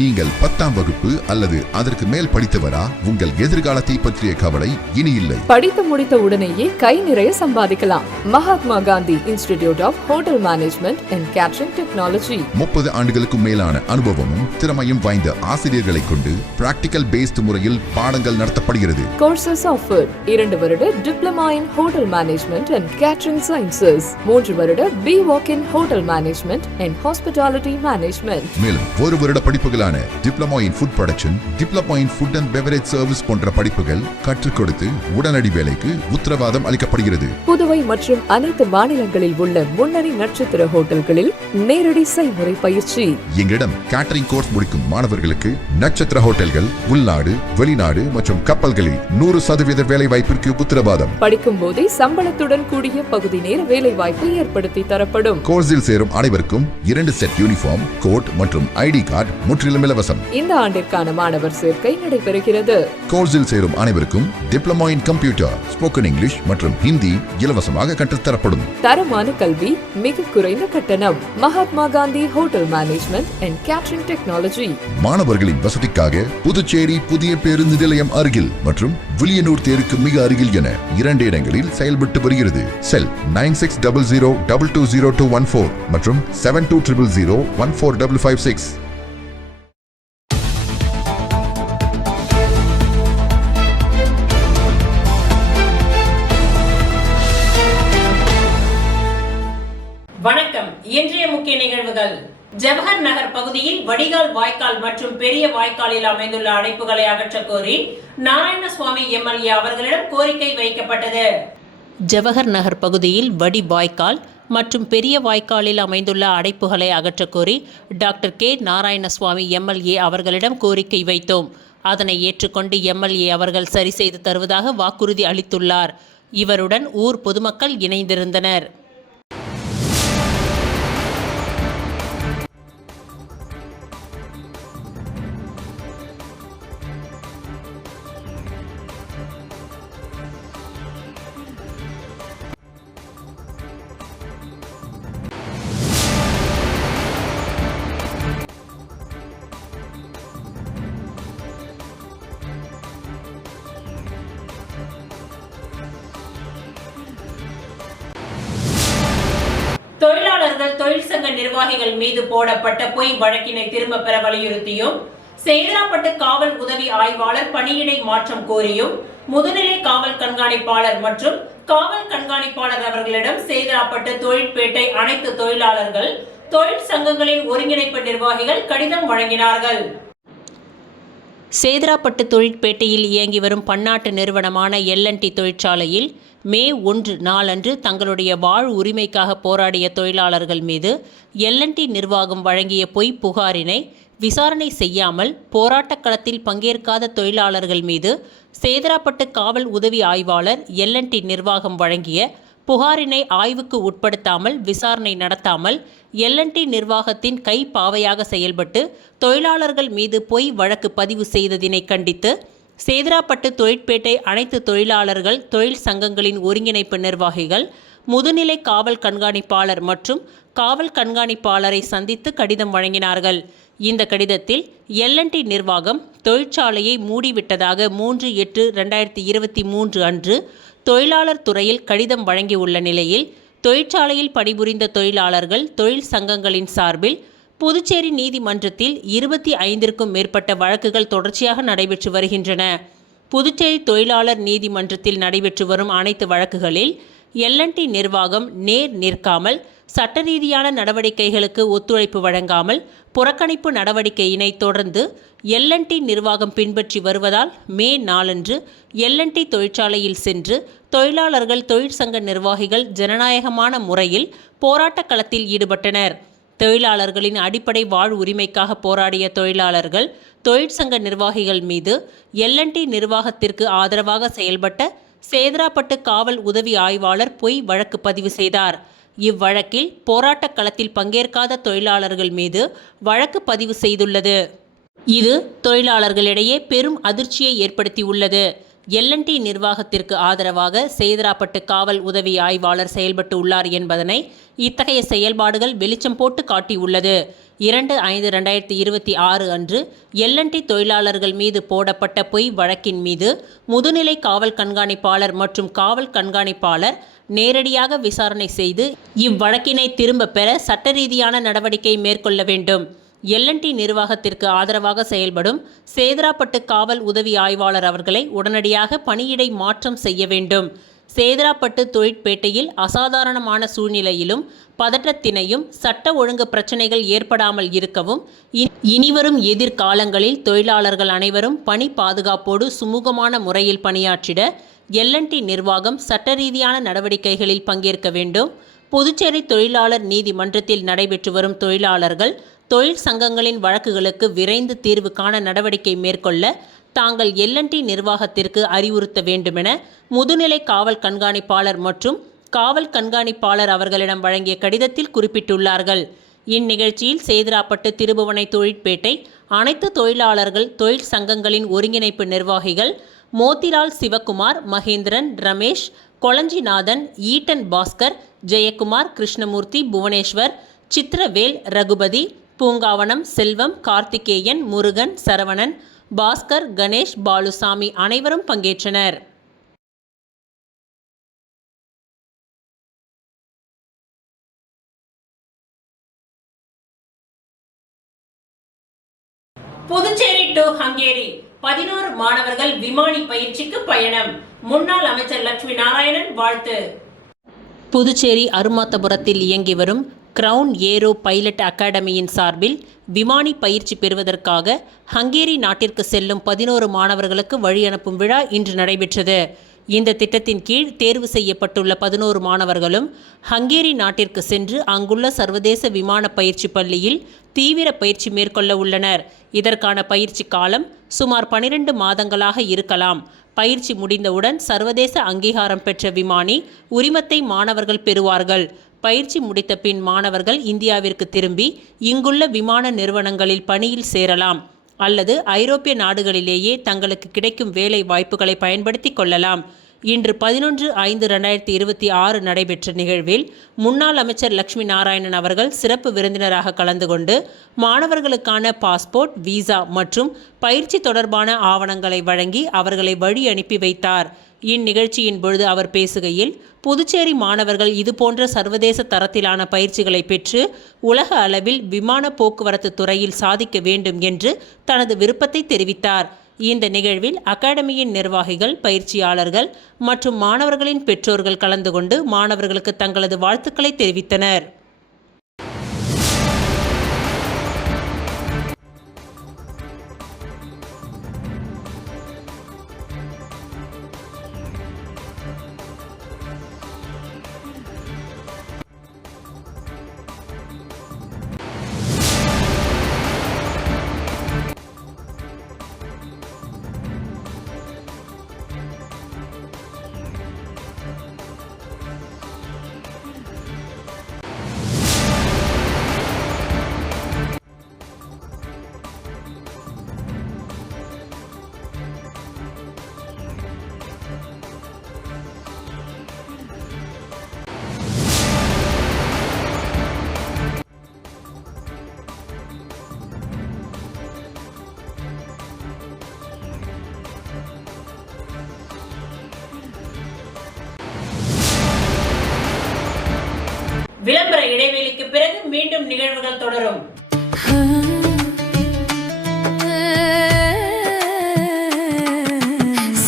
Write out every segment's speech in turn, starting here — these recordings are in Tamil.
நீங்கள் 10ஆம் வகுப்பு அல்லது அதற்கு மேல் படித்தவரா? உங்கள் எதிர்காலத்தை பற்றிய கவலை இனி இல்லை. படித்து முடித்த உடனேயே கை நிறைய சம்பாதிக்கலாம். Mahatma Gandhi institute of hotel management and catering technology. 30 ஆண்டுகளுக்கும் மேலான அனுபவமும் திறமையும் வாய்ந்த ஆசிரியர்களை கொண்டு பிராக்டிகல் பேஸ்ட் முறையில் பாடங்கள் நடத்தப்படுகிறது. கோர்சஸ் ஆஃபர் 2 வருட diploma in hotel management and catering sciences, 3 வருட BWalk in hotel management and hospitality management. மேலும் 1 வருட படிப்புகளான diploma in food production, diploma in food and beverage service போன்ற படிப்புகள் கற்றுக் கொடுத்து உடனடி வேலைக்கு உத்தரவாதம் அளிக்கப்படுகிறது. புதுவை மற்றும் அனைத்து மாநிலங்களில் உள்ள முன்னணி நட்சத்திர ஹோட்டல்களில் நேரடி செய்முறை பயிற்சி. எங்களிடம் கேட்டரிங் கோர்ஸ் முடிக்கும் மாணவர்களுக்கு நட்சத்திர ஹோட்டல்கள், உள்நாடு, வெளிநாடு மற்றும் கப்பல்களில் 100% வேலை வாய்ப்பிற்கு உத்தரவாதம். படிக்கும் போதே சம்பளத்துடன் கூடிய பகுதி நேர வேலை வாய்ப்பு ஏற்படுத்தி தரப்படும். கோர்ஸில் சேரும் அனைவருக்கும் 2 செட் யூனிஃபார்ம், கோட் மற்றும் ஐடி கார்டு முற்றிலும் இலவசம். இந்த ஆண்டிற்கான மாணவர் சேர்க்கை நடைபெறுகிறது. கோர்ஸில் சேரும் அனைவருக்கும் diploma in computer, spoken English மற்றும் ஹிந்தி இலவசமாக கற்றுத்தரப்படும். தரமான கல்வி, மிக குறைந்த கட்டணம். Mahatma Gandhi hotel management and catering technology. மாணவர்களின் வசதிக்காக புதுச்சேரி புதிய பேருந்து நிலையம் அருகில் மற்றும் வில்லியனூர் தேருக்கு மிக அருகில் என 2 இடங்களில் செயல்பட்டு வருகிறது. செல் 9600220214 மற்றும் 7200014556. வணக்கம். இன்றைய முக்கிய நிகழ்வுகள். ஜவஹர் நகர் பகுதியில் வடிகால் வாய்க்கால் மற்றும் பெரிய வாய்க்காலில் அமைந்துள்ள அடைப்புகளை அகற்றக் கோரி நாராயணசுவாமி MLA அவர்களிடம் கோரிக்கை வைக்கப்பட்டது. ஜவஹர் நகர் பகுதியில் வடி வாய்க்கால் மற்றும் பெரிய வாய்க்காலில் அமைந்துள்ள அடைப்புகளை அகற்றக் கோரி டாக்டர் K. நாராயணசுவாமி MLA அவர்களிடம் கோரிக்கை வைத்தோம். அதனை ஏற்றுக்கொண்டு MLA அவர்கள் சரி செய்து தருவதாக வாக்குறுதி அளித்துள்ளார். இவருடன் ஊர் பொதுமக்கள் இணைந்திருந்தனர். தொழிலாளர்கள் தொழிற்சங்க நிர்வாகிகள் மீது போடப்பட்ட பொய் வழக்கினை திரும்ப பெற வலியுறுத்தியும், சேதராப்பட்டு காவல் உதவி ஆய்வாளர் பணியிடை மாற்றம் கோரியும், முதுநிலை காவல் கண்காணிப்பாளர் மற்றும் காவல் கண்காணிப்பாளர் அவர்களிடம் சேதராப்பட்டு தொழிற்பேட்டை அனைத்து தொழிலாளர்கள் தொழிற்சங்கங்களின் ஒருங்கிணைப்பு நிர்வாகிகள் கடிதம் வழங்கினார்கள். சேதராப்பட்டு தொழிற்பேட்டையில் இயங்கி வரும் பன்னாட்டு நிறுவனமான L&T தொழிற்சாலையில் மே 1 நாளன்று தங்களுடைய வாழ் உரிமைக்காக போராடிய தொழிலாளர்கள் மீது L&T நிர்வாகம் வழங்கிய பொய் புகாரினை விசாரணை செய்யாமல் போராட்டக் களத்தில் பங்கேற்காத தொழிலாளர்கள் மீது சேதராப்பட்டு காவல் உதவி ஆய்வாளர் L&T நிர்வாகம் வழங்கிய புகாரினை ஆய்வுக்கு உட்படுத்தாமல் விசாரணை நடத்தாமல் L&T நிர்வாகத்தின் கைப்பாவையாக செயல்பட்டு தொழிலாளர்கள் மீது பொய் வழக்கு பதிவு செய்ததினை கண்டித்து சேதராப்பட்டு தொழிற்பேட்டை அனைத்து தொழிலாளர்கள் தொழில் சங்கங்களின் ஒருங்கிணைப்பு நிர்வாகிகள் முதுநிலை காவல் கண்காணிப்பாளர் மற்றும் காவல் கண்காணிப்பாளரை சந்தித்து கடிதம் வழங்கினார்கள். இந்த கடிதத்தில் L&T நிர்வாகம் தொழிற்சாலையை மூடிவிட்டதாக 3/8/2023 அன்று தொழிலாளர் துறையில் கடிதம் வழங்கியுள்ள நிலையில் தொழிற்சாலையில் பணிபுரிந்த தொழிலாளர்கள் தொழில் சங்கங்களின் சார்பில் புதுச்சேரி நீதிமன்றத்தில் 25க்கும் மேற்பட்ட வழக்குகள் தொடர்ச்சியாக நடைபெற்று வருகின்றன. புதுச்சேரி தொழிலாளர் நீதிமன்றத்தில் நடைபெற்று வரும் அனைத்து வழக்குகளில் L&T நிர்வாகம் நேர் நிற்காமல் சட்ட ரீதியான நடவடிக்கைகளுக்கு ஒத்துழைப்பு வழங்காமல் புறக்கணிப்பு நடவடிக்கையினை தொடர்ந்து L&T நிர்வாகம் பின்பற்றி வருவதால் மே 4 அன்று L&T தொழிற்சாலையில் சென்று தொழிலாளர்கள் தொழிற்சங்க நிர்வாகிகள் ஜனநாயகமான முறையில் போராட்டக் களத்தில் ஈடுபட்டனர். தொழிலாளர்களின் அடிப்படை வாழ் உரிமைக்காக போராடிய தொழிலாளர்கள் தொழிற்சங்க நிர்வாகிகள் மீது L&T நிர்வாகத்திற்கு ஆதரவாக செயல்பட்ட சேதராப்பட்டு காவல் உதவி ஆய்வாளர் பொய் வழக்கு பதிவு செய்தார். இவ்வழக்கில் போராட்டக் களத்தில் பங்கேற்காத தொழிலாளர்கள் மீது வழக்கு பதிவு செய்துள்ளது. இது தொழிலாளர்களிடையே பெரும் அதிர்ச்சியை ஏற்படுத்தியுள்ளது. L&T நிர்வாகத்திற்கு ஆதரவாக சேதராப்பட்டு காவல் உதவி ஆய்வாளர் செயல்பட்டு உள்ளார் என்பதனை இத்தகைய செயல்பாடுகள் வெளிச்சம் போட்டு காட்டியுள்ளது. 2/5/2026 அன்று L&T தொழிலாளர்கள் மீது போடப்பட்ட பொய் வழக்கின் மீது முதுநிலை காவல் கண்காணிப்பாளர் மற்றும் காவல் கண்காணிப்பாளர் நேரடியாக விசாரணை செய்து இவ்வழக்கினை திரும்ப பெற சட்டரீதியான நடவடிக்கை மேற்கொள்ள வேண்டும். L&T நிர்வாகத்திற்கு ஆதரவாக செயல்படும் சேதராப்பட்டு காவல் உதவி ஆய்வாளர் அவர்களை உடனடியாக பணியிடை மாற்றம் செய்ய வேண்டும். சேதராப்பட்டு தொழிற்பேட்டையில் அசாதாரணமான சூழ்நிலையிலும் பதற்றத்தினையும் சட்ட ஒழுங்கு பிரச்சினைகள் ஏற்படாமல் இருக்கவும் இனிவரும் எதிர்காலங்களில் தொழிலாளர்கள் அனைவரும் பணி பாதுகாப்போடு சுமூகமான முறையில் பணியாற்றிட L&T நிர்வாகம் சட்டரீதியான நடவடிக்கைகளில் பங்கேற்க வேண்டும். புதுச்சேரி தொழிலாளர் நீதிமன்றத்தில் நடைபெற்று வரும் தொழிலாளர்கள் தொழில் சங்கங்களின் வழக்குகளுக்கு விரைந்து தீர்வு காண நடவடிக்கை மேற்கொள்ள தாங்கள் L&T நிர்வாகத்திற்கு அறிவுறுத்த வேண்டுமென முதுநிலை காவல் கண்காணிப்பாளர் மற்றும் காவல் கண்காணிப்பாளர் அவர்களிடம் வழங்கிய கடிதத்தில் குறிப்பிட்டுள்ளார்கள். இந்நிகழ்ச்சியில் சேதராப்பட்டு திருபுவனை தொழிற்பேட்டை அனைத்து தொழிலாளர்கள் தொழில் சங்கங்களின் ஒருங்கிணைப்பு நிர்வாகிகள் மோத்திலால் சிவகுமார், மகேந்திரன், ரமேஷ், கொளஞ்சிநாதன், ஈட்டன் பாஸ்கர், ஜெயக்குமார், கிருஷ்ணமூர்த்தி, புவனேஸ்வர், சித்திரவேல், ரகுபதி, பூங்காவனம், செல்வம், கார்த்திகேயன், முருகன், சரவணன், பாஸ்கர், கணேஷ், பாலுசாமி அனைவரும் பங்கேற்றனர். புதுச்சேரி டு ஹங்கேரி 11 மாணவர்கள் விமானி பயிற்சிக்கு பயணம். முன்னாள் அமைச்சர் லட்சுமி நாராயணன் வாழ்த்து. புதுச்சேரி அருமாத்தபுரத்தில் இயங்கி வரும் கிரவுன் ஏரோ பைலட் அகாடமியின் சார்பில் விமானி பயிற்சி பெறுவதற்காக ஹங்கேரி நாட்டிற்கு செல்லும் 11 மாணவர்களுக்கு வழி அனுப்பும் விழா இன்று நடைபெற்றது. இந்த திட்டத்தின் கீழ் தேர்வு செய்யப்பட்டுள்ள 11 மாணவர்களும் ஹங்கேரி நாட்டிற்கு சென்று அங்குள்ள சர்வதேச விமான பயிற்சி பள்ளியில் தீவிர பயிற்சி மேற்கொள்ள உள்ளனர். இதற்கான பயிற்சி காலம் சுமார் 12 மாதங்களாக இருக்கலாம். பயிற்சி முடிந்தவுடன் சர்வதேச அங்கீகாரம் பெற்ற விமானி உரிமத்தை மாணவர்கள் பெறுவார்கள். பயிற்சி முடித்த பின் மாணவர்கள் இந்தியாவிற்கு திரும்பி இங்குள்ள விமான நிறுவனங்களில் பணியில் சேரலாம் அல்லது ஐரோப்பிய நாடுகளிலேயே தங்களுக்கு கிடைக்கும் வேலை வாய்ப்புகளை பயன்படுத்தி கொள்ளலாம். இன்று 11/5/2026 நடைபெற்ற நிகழ்வில் முன்னாள் அமைச்சர் லட்சுமி நாராயணன் அவர்கள் சிறப்பு விருந்தினராக கலந்து கொண்டு மாணவர்களுக்கான பாஸ்போர்ட், விசா மற்றும் பயிற்சி தொடர்பான ஆவணங்களை வழங்கி அவர்களை வழி அனுப்பி வைத்தார். இந்நிகழ்ச்சியின் பொழுது அவர் பேசுகையில், புதுச்சேரி மாணவர்கள் இதுபோன்ற சர்வதேச தரத்திலான பயிற்சிகளை பெற்று உலக அளவில் விமான போக்குவரத்து துறையில் சாதிக்க வேண்டும் என்று தனது விருப்பத்தை தெரிவித்தார். இந்த நிகழ்வில் அகாடமியின் நிர்வாகிகள், பயிற்சியாளர்கள் மற்றும் மாணவர்களின் பெற்றோர்கள் கலந்து கொண்டு மாணவர்களுக்கு தங்களது வாழ்த்துக்களை தெரிவித்தனர். விளம்பர இடைவெளிக்கு பிறகு மீண்டும் நிகழ்வுகள் தொடரும்.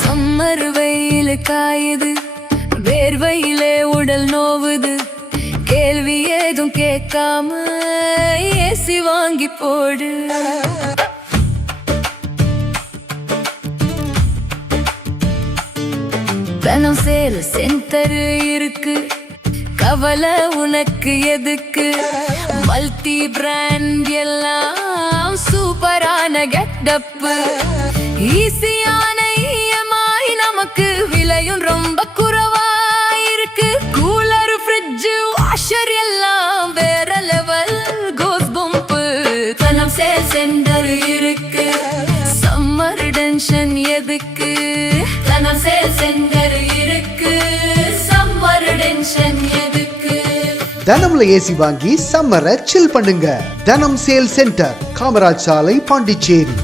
சம்மர் வெயில் காயுது, வேர்வையிலே உடல் நோவுது, கேள்வி ஏதும் கேட்காம ஏசி வாங்கி போடு. பணம் சேல் சென்டர் இருக்கு, கவலை உனக்கு எதுக்கு? மல்டி பிராண்ட் எல்லாம் சூப்பரான கெட்டப்பு, ஈஸியான EMI, நமக்கு விலையும் ரொம்ப குறைவா இருக்கு. கூலர், ஃப்ரிட்ஜ், வாஷர் எல்லாம் வேற லெவல் கோஸ் பம்பு. பணம் சேல் சென்டர் இருக்கு, சம்மர் டென்ஷன் எதுக்கு தனம் சேல் சென்டர் இருக்கு சம்மர் டென்ஷன் எதுக்கு தனம்ல ஏசி வாங்கி சம்மரை சில் பண்ணுங்க. தனம் சேல் சென்டர், காமராஜ் சாலை, பாண்டிச்சேரி.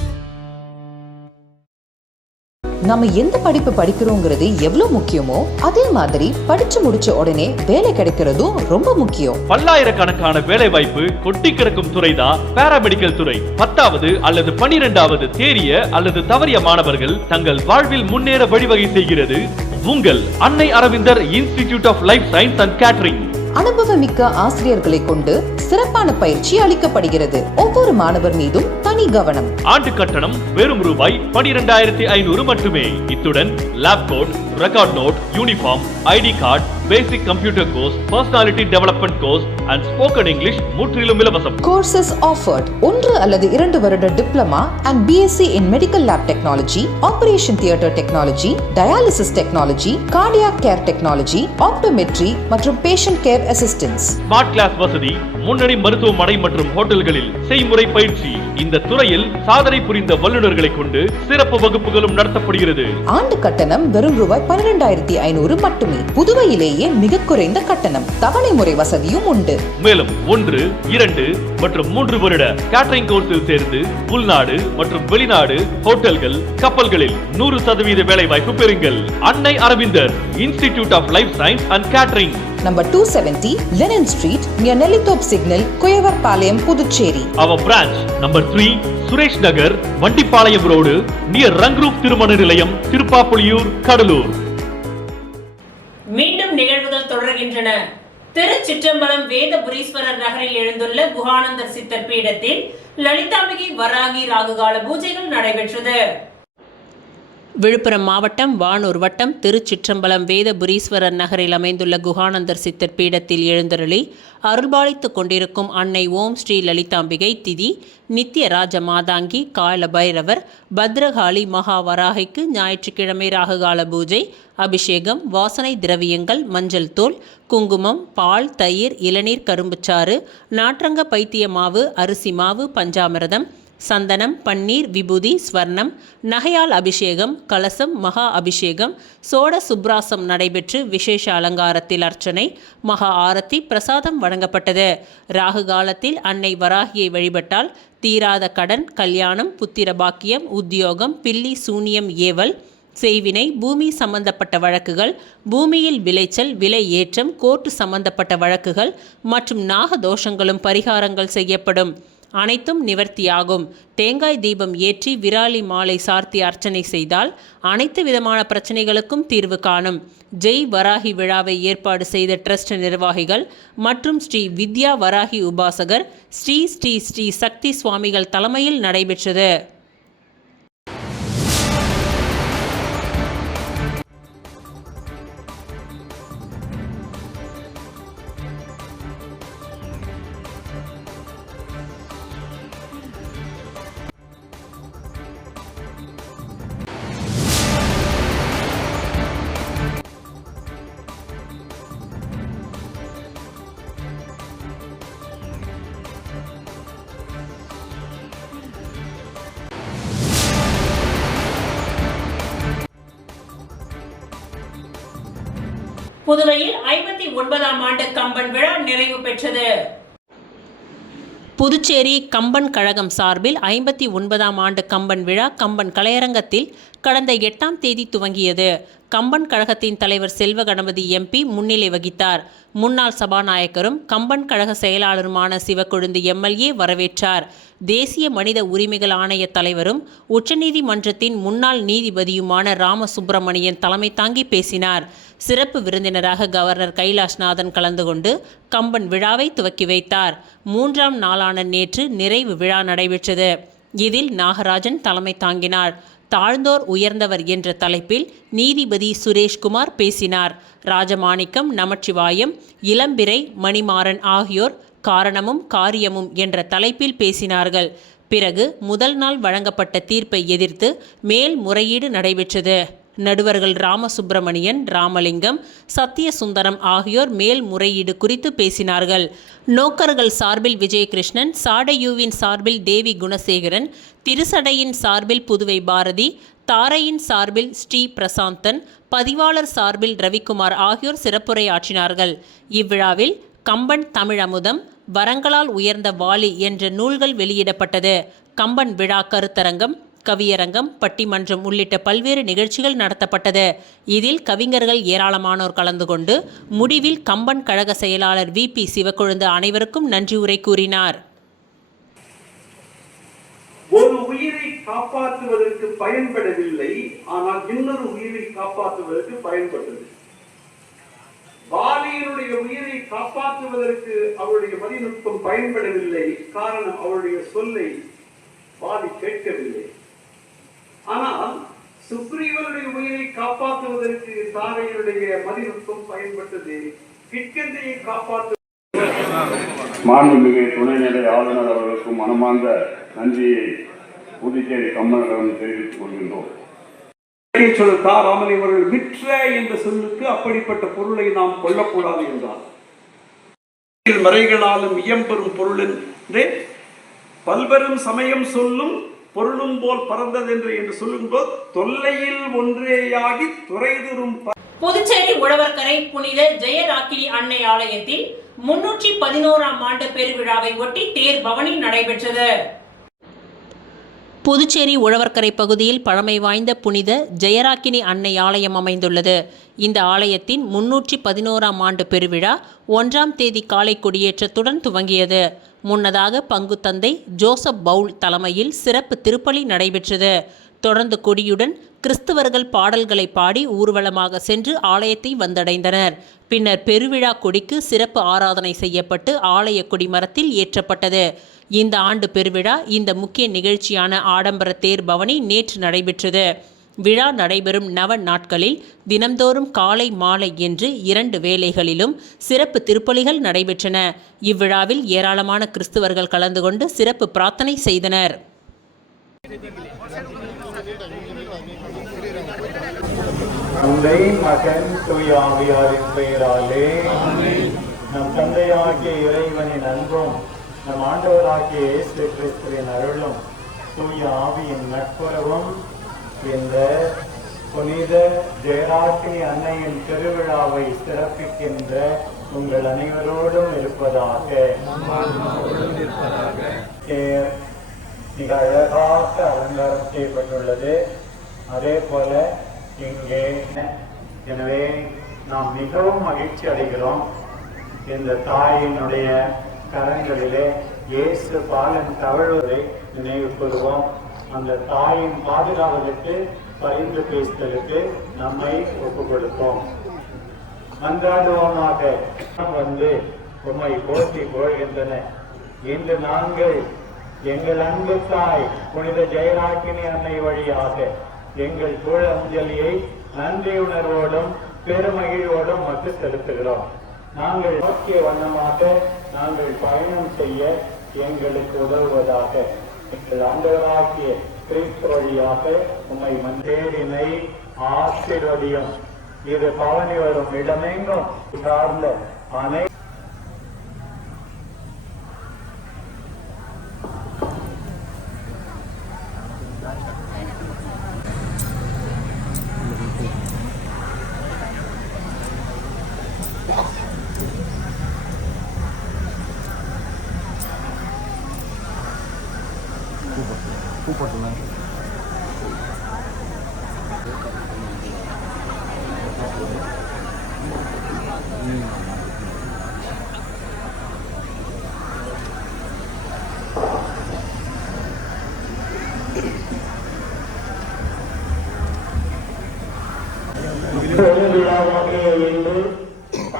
நம்ம எந்த படிப்பு படிக்கிறோங்கிறது எவ்வளவு முக்கியமோ அதே மாதிரி படிச்சு முடிச்ச உடனே வேலை கிடைக்கிறதும் ரொம்ப முக்கியம். பல்லாயிரக்கணக்கான வேலை வாய்ப்பு கொட்டி கிடக்கும் துறைதான் பாராமெடிக்கல் துறை. 10வது அல்லது 12வது தேறிய அல்லது தவறிய மாணவர்கள் தங்கள் வாழ்வில் முன்னேற வழிவகை செய்கிறது உங்கள் Annai Aravindar institute of life science and catering. அனுபவமிக்க ஆசிரியர்களை கொண்டு சிறப்பான பயிற்சி அளிக்கப்படுகிறது. ஒவ்வொரு மாணவர் மீதும் தனி கவனம். ஆண்டு கட்டணம் வெறும் ரூபாய் 12,500 மட்டுமே. இத்துடன் lab coat, record note, uniform, ID card, basic computer course, personality development course and spoken English முற்றிலும் இலவசம். கோர்சஸ் ஆஃபர்ட் 1 அல்லது 2 வருட diploma and BSc in medical lab technology, operation theatre technology, dialysis technology, cardiac care technology, optometry மற்றும் patient care assistance. Smart class வசதி, முன்னணி மருத்துவமனை மற்றும் ஹோட்டல்களில் செய்முறை பயிற்சி. இந்த துறையில் சாதனை புரிந்த வல்லுநர்களை கொண்டு சிறப்பு வகுப்புகளும் நடத்தப்படுகிறது. ஆண்டு கட்டணம் வெறும் ரூபாய் 12,500 மட்டுமே. புதுவையிலேயே மிக குறைந்த கட்டணம். தவணை முறை வசதியும் உண்டு. மேலும் 1, 2 மற்றும் 3 வருட கேட்டரிங் கோர்ஸில் சேர்ந்து உள்நாடு மற்றும் வெளிநாடு ஹோட்டல்கள், கப்பல்களில் 100% வேலை வாய்ப்பு பெறுங்கள். Annai Aravindar institute of life science and catering, number 270 Lenin street, near Nellithope signal, Kuyavarpalayam, Puducherry. அவர் branch number 3 Suresh Nagar, Vandipalayam road, near Rangroop திருமண நிலையம், திருப்பாப்புலியூர், கடலூர். மீண்டும் நிகழ்வுகள் தொடர்கின்றன. திருச்சிற்றம்பலம் வேதபுரீஸ்வரர் நகரில் எழுந்துள்ள குஹானந்தர் சித்தர் பீடத்தில் லலிதாம்பிகை வராகி ராகுகால பூஜைகள் நடைபெற்றது. விழுப்புரம் மாவட்டம் வானூர் வட்டம் திருச்சிற்றம்பலம் வேதபுரீஸ்வரர் நகரில் அமைந்துள்ள குஹானந்தர் சித்தர் பீடத்தில் எழுந்தருளி அருள்பாலித்துக் கொண்டிருக்கும் அன்னை ஓம் ஸ்ரீ லலிதாம்பிகை திதி, நித்திய ராஜ மாதாங்கி, கால பைரவர், பத்ரகாளி, மகாவராகிக்கு ஞாயிற்றுக்கிழமை ராகுகால பூஜை, அபிஷேகம், வாசனை திரவியங்கள், மஞ்சள் தூள், குங்குமம், பால், தயிர், இளநீர், கரும்புச்சாறு, நாற்றங்க பைத்திய மாவு, அரிசி மாவு, பஞ்சாமிரதம், சந்தனம், பன்னீர், விபூதி, ஸ்வர்ணம், நகையால் அபிஷேகம், கலசம், மகா அபிஷேகம், சோட சுப்ராசம் நடைபெற்று விசேஷ அலங்காரத்தில் அர்ச்சனை, மகா ஆரத்தி, பிரசாதம் வழங்கப்பட்டது. ராகு காலத்தில் அன்னை வராகியை வழிபட்டால் தீராத கடன், கல்யாணம், புத்திர பாக்கியம், உத்தியோகம், பில்லி சூனியம் ஏவல், செய்வினை, பூமி சம்பந்தப்பட்ட வழக்குகள், பூமியில் விளைச்சல், விலை ஏற்றம், கோர்ட்டு சம்பந்தப்பட்ட வழக்குகள் மற்றும் நாக தோஷங்களும் பரிகாரங்கள் செய்யப்படும். அனைத்தும் நிவர்த்தியாகும். தேங்காய் தீபம் ஏற்றி விராலி மாலை சார்த்தி அர்ச்சனை செய்தால் அனைத்து விதமான பிரச்சனைகளுக்கும் தீர்வு காணும். ஜெய் வராகி விழாவை ஏற்பாடு செய்த ட்ரஸ்ட் நிர்வாகிகள் மற்றும் ஸ்ரீ வித்யா வராகி உபாசகர் ஸ்ரீ ஸ்ரீ ஸ்ரீ சக்தி சுவாமிகள் தலைமையில் நடைபெற்றது. புதுவையில் 59ஆம் ஆண்டு கம்பன் விழா நிறைவு பெற்றது. புதுச்சேரி கம்பன் கழகம் சார்பில் 59ஆம் ஆண்டு கம்பன் விழா கம்பன் கலையரங்கத்தில் கடந்த 8ஆம் தேதி துவங்கியது. கம்பன் கழகத்தின் தலைவர் செல்வ கணபதி MP முன்னிலை வகித்தார். முன்னாள் சபாநாயகரும் கம்பன் கழக செயலாளருமான சிவக்கொழுந்து MLA வரவேற்றார். தேசிய மனித உரிமைகள் ஆணைய தலைவரும் உச்சநீதிமன்றத்தின் முன்னாள் நீதிபதியுமான ராமசுப்பிரமணியன் தலைமை தாங்கி பேசினார். சிறப்பு விருந்தினராக கவர்னர் கைலாஷ்நாதன் கலந்து கொண்டு கம்பன் விழாவை துவக்கி வைத்தார். 3ஆம் நாளான நேற்று நிறைவு விழா நடைபெற்றது. இதில் நாகராஜன் தலைமை தாங்கினார். தாழ்ந்தோர் உயர்ந்தவர் என்ற தலைப்பில் நீதிபதி சுரேஷ்குமார் பேசினார். ராஜமாணிக்கம், நமச்சிவாயம், இளம்பிறை, மணிமாறன் ஆகியோர் காரணமும் காரியமும் என்ற தலைப்பில் பேசினார்கள். பிறகு முதல் நாள் வழங்கப்பட்ட தீர்ப்பை எதிர்த்து மேல்முறையீடு நடைபெற்றது. நடுவர்கள் ராமசுப்பிரமணியன், ராமலிங்கம், சத்தியசுந்தரம் ஆகியோர் மேல்முறையீடு குறித்து பேசினார்கள். நோக்கர்கள் சார்பில் விஜயகிருஷ்ணன், சாடையூவின் சார்பில் தேவி குணசேகரன், திருசடையின் சார்பில் புதுவை பாரதி, தாரையின் சார்பில் ஸ்ரீ பிரசாந்தன், பதிவாளர் சார்பில் ரவிக்குமார் ஆகியோர் சிறப்புரையாற்றினார்கள். இவ்விழாவில் கம்பன் தமிழமுதம், வரங்களால் உயர்ந்த வாலி என்ற நூல்கள் வெளியிடப்பட்டது. கம்பன் விழா கருத்தரங்கம், கவியரங்கம், பட்டிமன்றம் உள்ளிட்ட பல்வேறு நிகழ்ச்சிகள் நடத்தப்பட்டது. இதில் கவிஞர்கள் ஏராளமானோர் கலந்து கொண்டு முடிவில் கம்பன் கழக செயலாளர் VP சிவக்கொழுந்து அனைவருக்கும் நன்றி உரை கூறினார். ஒரு உயிரை காப்பாற்றுவதற்கு பயன்படவில்லை, ஆனால் இன்னொரு உயிரை காப்பாற்றுவதற்கு பயன்பட்டது. வாலியினுடைய உயிரை காப்பாற்றுவதற்கு அவருடைய மதிநுட்பம் பயன்படவில்லை. காரணம், அவருடைய சொல்லை வாலி கேட்கவில்லை. ஆனால் சுக்ரீவனுடைய உயிரை காப்பாற்றுவதற்கு தாரையினுடைய மதிநுட்பம் பயன்பட்டது. கிட்கந்தையை காப்பாற்று மாண்புமிகு துணைநிலை ஆளுநர் அவர்களுக்கும் மனமார்ந்த நன்றியை புதுச்சேரி கம்மனிடம் தெரிவித்துக் கொள்கின்றோம். ராமனை அவர்கள் விற்ற என்ற சொல்லுக்கு அப்படிப்பட்ட பொருளை நாம் கொள்ளக்கூடாது என்றார். மறைகளாலும் இயம்பெறும் பொருள் என்று பல்வரும் சமயம் சொல்லும் பொருளும் போல் பறந்தது என்று சொல்லும்போது தொல்லையில் ஒன்றேயாகி துறைதரும். புதுச்சேரி உழவர்கரை புனித ஜெயராக்கினி அன்னை ஆலயத்தில் 311ஆம் ஆண்டு பெருவிழாவை ஒட்டி தேர் பவனி நடைபெற்றது. புதுச்சேரி உழவர்கரை பகுதியில் பழமை வாய்ந்த புனித ஜெயராக்கினி அன்னை ஆலயம் அமைந்துள்ளது. இந்த ஆலயத்தின் 311ஆம் ஆண்டு பெருவிழா 1ஆம் தேதி காலை கொடியேற்றத்துடன் துவங்கியது. முன்னதாக பங்குத்தந்தை ஜோசப் பவுல் தலைமையில் சிறப்பு திருப்பலி நடைபெற்றது. தொடர்ந்து கொடியுடன் கிறிஸ்தவர்கள் பாடல்களை பாடி ஊர்வலமாக சென்று ஆலயத்தை வந்தடைந்தனர். பின்னர் பெருவிழா கொடிக்கு சிறப்பு ஆராதனை செய்யப்பட்டு ஆலய கொடிமரத்தில் ஏற்றப்பட்டது. இந்த ஆண்டு பெருவிழா இந்த முக்கிய நிகழ்ச்சியான ஆடம்பர தேர் பவனி நேற்று நடைபெற்றது. விழா நடைபெறும் நவ நாட்களில் தினம்தோறும் காலை மாலை என்று 2 வேளைகளிலும் சிறப்பு திருப்பலிகள் நடைபெற்றன. இவ்விழாவில் ஏராளமான கிறிஸ்தவர்கள் கலந்து கொண்டு சிறப்பு பிரார்த்தனை செய்தனர். தந்தை, மகன், தூய ஆவியாரின் பெயராலே நம் தந்தையாகிய இறைவனின் அன்பும் நம் ஆண்டவராகிய இயேசு கிறிஸ்துவின் அருளும் தூய ஆவியின் நட்புறவும் இந்த புனித ஜெயராக்கினி அன்னையின் திருவிழாவை சிறப்பிக்கின்ற உங்கள் அனைவரோடும் இருப்பதாக. மிக அழகாக அலங்காரம் செய்யப்பட்டுள்ளது. அதே போல இங்கே எனவே நாம் மிகவும் மகிழ்ச்சி அடைகிறோம். இந்த தாயினுடைய கரங்களிலே இயேசு பாலன் தவழுவதை நினைவு கூறுவோம். அந்த தாயின் பாதுகாவலுக்கு பரிந்து பேசுதலுக்கு நம்மை ஒப்புக் கொடுப்போம். மன்றாடுவோமாக. வந்து உம்மை போற்றி போகின்றன. இன்று நாங்கள் எங்கள் அன்பு தாய் புனித ஜெயராக்கினி அன்னை வழியாக எங்கள் புகழஞ்சலியை நன்றியுணர்வோடும் பெருமகிழ்வோடும் மட்டு செலுத்துகிறோம். நாங்கள் நோக்கிய வண்ணமாக நாங்கள் பயணம் செய்ய எங்களுக்கு உதவுவதாக எங்கள் ஆண்டவராகிய கிறிஸ்து வழியாக உம்மை மன்றேடினை ஆசீர்வதியும். இது பவனி வரும் இடமெங்கும் சார்ந்த அனை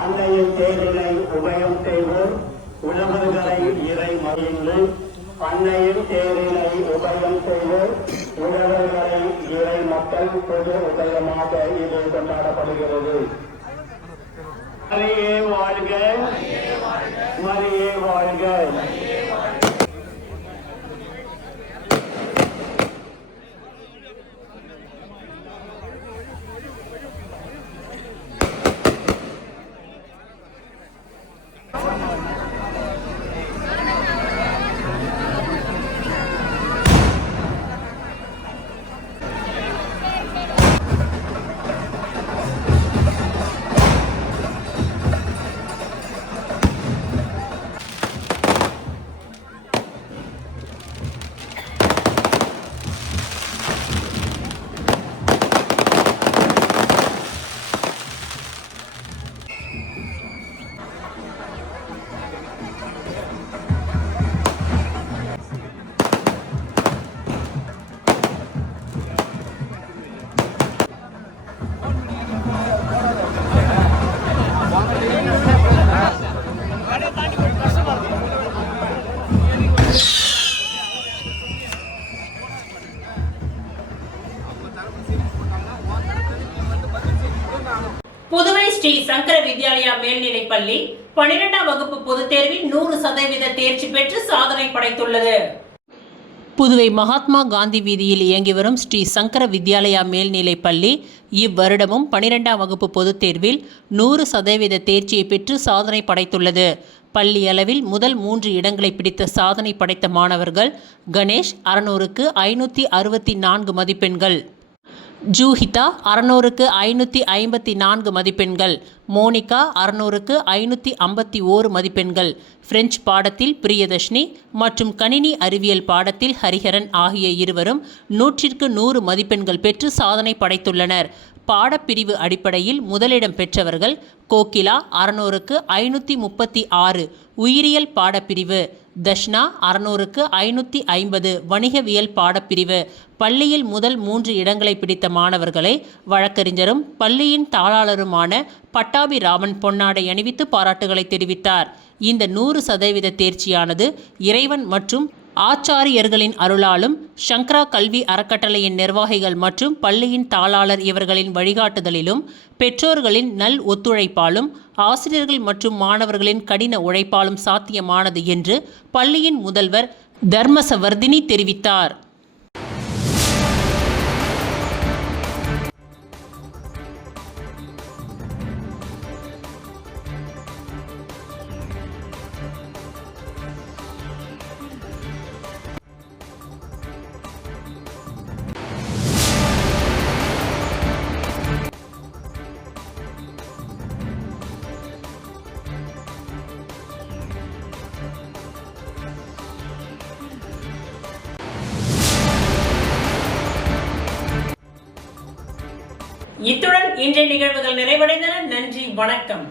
அன்னையின் தேரினை உபயம் செய்வோர் உழவர்களை இறை மகிழ்ந்து அன்னையின் தேரினை உபயம் செய்வோர் உழவர்களை இறை மக்கள் பொது உதயமாக இது கொண்டாடப்படுகிறது. மரியே வாழ்க, மரியே வாழ்க. புதுவை ஸ்ரீ சங்கர வித்யாலயா மேல்நிலைப் பள்ளி 12ஆம் வகுப்பு பொதுத் தேர்வில் 100% தேர்ச்சி பெற்று சாதனை படைத்துள்ளது. புதுவை மகாத்மா காந்தி வீதியில் இயங்கி வரும் ஸ்ரீ சங்கர வித்யாலயா மேல்நிலைப் பள்ளி இவ்வருடமும் 12ஆம் வகுப்பு பொதுத் தேர்வில் 100% தேர்ச்சியை பெற்று சாதனை படைத்துள்ளது. பள்ளி அளவில் முதல் 3 இடங்களை பிடித்த சாதனை படைத்த மாணவர்கள் கணேஷ் 600க்கு 564 மதிப்பெண்கள், ஜூஹிதா 600க்கு 554 மதிப்பெண்கள், மோனிகா 600க்கு 551 மதிப்பெண்கள், பிரெஞ்சு பாடத்தில் பிரியதர்ஷினி மற்றும் கணினி அறிவியல் பாடத்தில் ஹரிஹரன் ஆகிய இருவரும் 100க்கு 100 மதிப்பெண்கள் பெற்று சாதனை படைத்துள்ளனர். பாடப்பிரிவு அடிப்படையில் முதலிடம் பெற்றவர்கள் கோகிலா 600க்கு 536 உயிரியல் பாடப்பிரிவு, தஷ்னா 600க்கு 550 வணிகவியல் பாடப்பிரிவு. பள்ளியில் முதல் 3 இடங்களை பிடித்த மாணவர்களை வழக்கறிஞரும் பள்ளியின் தாளாளருமான பட்டாபி ராமன் பொன்னாடை அணிவித்து பாராட்டுகளை தெரிவித்தார். இந்த 100% தேர்ச்சியானது இறைவன் மற்றும் ஆச்சாரியர்களின் அருளாலும் சங்கரா கல்வி அறக்கட்டளையின் நிர்வாகிகள் மற்றும் பள்ளியின் தாளாளர் இவர்களின் வழிகாட்டுதலிலும் பெற்றோர்களின் நல் ஒத்துழைப்பாலும் ஆசிரியர்கள் மற்றும் மாணவர்களின் கடின உழைப்பாலும் சாத்தியமானது என்று பள்ளியின் முதல்வர் தர்மசவர்தினி தெரிவித்தார். இத்துடன் இன்றைய நிகழ்வுகள் நிறைவடைந்தன. நன்றி, வணக்கம்.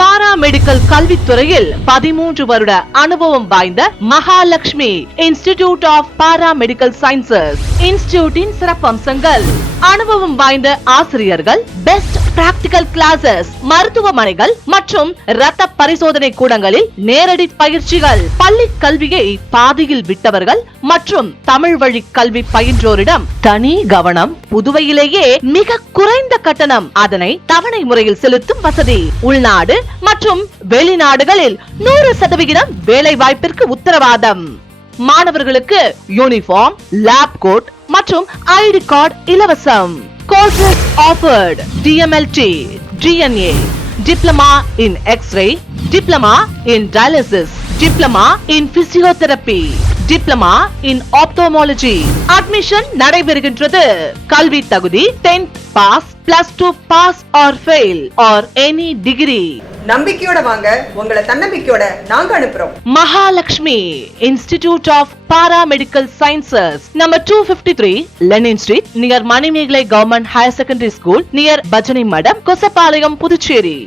பாராமெடிக்கல் கல்வித்துறையில் 13 வருட அனுபவம் வாய்ந்த Mahalakshmi institute of paramedical sciences இன்ஸ்டிடியூட்டின் சிறப்பம்சங்கள்: அனுபவம் வாய்ந்த ஆசிரியர்கள், பெஸ்ட் பிராக்டிகல் கிளாஸஸ், மருத்துவமனைகள் மற்றும் இரத்த பரிசோதனை கூடங்களில் நேரடி பயிற்சிகள், பள்ளி கல்வியை பாதியில் விட்டவர்கள் மற்றும் தமிழ் வழி கல்வி பயின்றோரிடம் தனி கவனம், புதுவையிலேயே மிக குறைந்த கட்டணம், அதனை தவணை முறையில் செலுத்தும் வசதி, உள்நாடு மற்றும் வெளிநாடுகளில் 100% வேலை வாய்ப்பிற்கு உத்தரவாதம், மாணவர்களுக்கு யூனிஃபார்ம், லேப் கோட் மற்றும் ஐடி கார்டு இலவசம். Courses offered: DMLT, DNA, Diploma in X-ray, Diploma in Dialysis, Diploma in Physiotherapy, Diploma in Ophthalmology. Admission நடைபெறுகின்றது. கல்வி தகுதி 10th pass, +2 pass or fail or any degree. நம்பிக்கையோட வாங்க, உங்களை தன்னம்பிக்கையோட நாங்க அனுப்புறோம். Mahalakshmi institute of paramedical sciences, number 253 Lenin street, near Manimekalai government higher secondary school, near பஜனை மடம், கொசப்பாளையம், புதுச்சேரி.